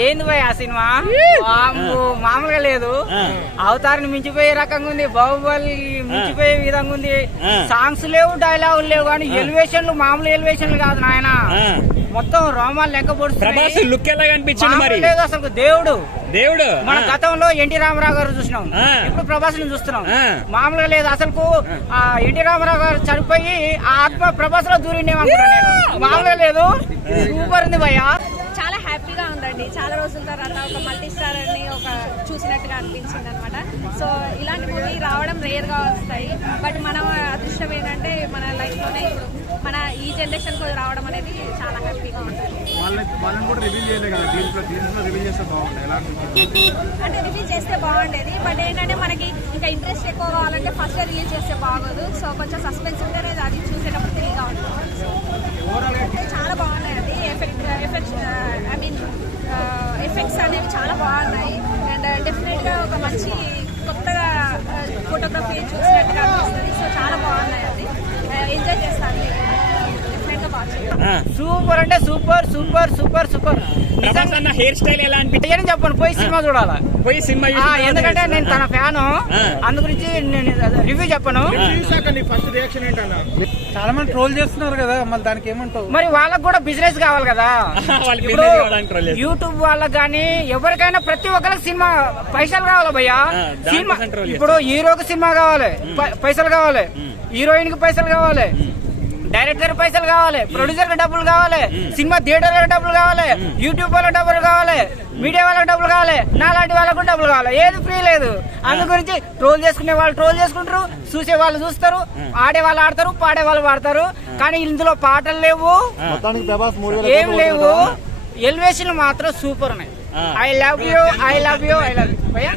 ఏంది భయ్ ఆ సినిమా మామూలుగా లేదు. అవతారాన్ని మించిపోయే రకంగా ఉంది, బాహుబలి మించిపోయే విధంగా ఉంది. సాంగ్స్ లేవు, డైలాగులు లేవు, కానీ ఎలివేషన్లు మామూలు ఎలివేషన్లు కాదు నాయన. మొత్తం రోమాలు లెక్క పొడుస్తున్నాయి. లుక్ ఎలా కనిపించింది మరి? లేదు అసలు. దేవుడు దేవుడు మన గతంలో ఎన్టీ రామారావు గారు చూసినాం, ఇప్పుడు ప్రభాస్ ని చూస్తున్నాం. మామూలుగా లేదు అసలు. ఎన్టీ రామారావు గారు చనిపోయి ఆ ఆత్మ ప్రభాస్ లో దూరిండేమనుకున్నాను నేను. మామూలుగా లేదు, సూపర్ ఉంది భయ్యా. చాలా హ్యాపీగా ఉందండి. చాలా రోజుల తర్వాత ఒక మల్టీ స్టార్ అని ఒక చూసినట్టుగా అనిపించింది అనమాట. సో ఇలాంటి మూవీ రావడం రేర్ గా వస్తాయి. బట్ మనం అదృష్టం ఏంటంటే మన లైఫ్ లోనే ఇప్పుడు మన ఈ జనరేషన్ కు రావడం అనేది చాలా హ్యాపీగా ఉంటుంది. అంటే రివీల్ చేస్తే బాగుండేది, బట్ ఏంటంటే మనకి ఇంకా ఇంట్రెస్ట్ ఎక్కువ కావాలంటే ఫస్ట్ రిలీజ్ చేస్తే బాగోదు. సో కొంచెం సస్పెన్స్ ఉంటేనే అది చూసేటప్పుడు తెలియగా ఉంటుంది. చాలా బాగున్నాయండి ఎఫెక్ట్స్ అనేవి చాలా బాగున్నాయి. అండ్ డెఫినెట్ గా ఒక మంచి కొత్తగా ఫోటోగ్రఫీ చూసినట్టుగా అనిపిస్తుంది. సో చాలా బాగున్నాయండి, ఎంజాయ్ చేస్తాను. డెఫినెట్ గా బాగా సూపర్ అంటే super super super super. Hair style ఎలా అనిపించింది చెప్పండి, పోయి సినిమా చూడాలా. పోయి సినిమా ఎందుకంటే నేను తన ఫ్యాను, అందు గురించి నేను రివ్యూ చెప్పను. చాలా మంది ట్రోల్ చేస్తున్నారు కదా, మళ్ళీ దానికి ఏమంటావు? మరి వాళ్ళకి కూడా బిజినెస్ కావాలి కదా. ఇప్పుడు యూట్యూబ్ వాళ్ళకి కానీ ఎవరికైనా ప్రతి ఒక్కరికి సినిమా పైసలు కావాలి భయ్యా. సినిమా ఇప్పుడు హీరోకి సినిమా కావాలి, పైసలు కావాలి, హీరోయిన్ కి పైసలు కావాలి, డైరెక్టర్ పైసలు కావాలి, ప్రొడ్యూసర్ కి డబ్బులు కావాలి, సినిమా థియేటర్ కి డబ్బులు కావాలి, యూట్యూబ్ వాళ్ళకి డబ్బులు కావాలి, మీడియా వాళ్ళకి డబ్బులు కావాలి, నాలాంటి వాళ్ళకు డబ్బులు కావాలి. ఏది ఫ్రీ లేదు. అందు గురించి ట్రోల్ చేసుకునే వాళ్ళు ట్రోల్ చేసుకుంటారు, చూసే వాళ్ళు చూస్తారు, ఆడే వాళ్ళు ఆడతారు, పాడే వాళ్ళు పాడతారు. కానీ ఇందులో పాటలు లేవు, ఏం లేవు. ఎలివేషన్ మాత్రం సూపర్ ఉన్నాయి. I love you, I love you, I love you.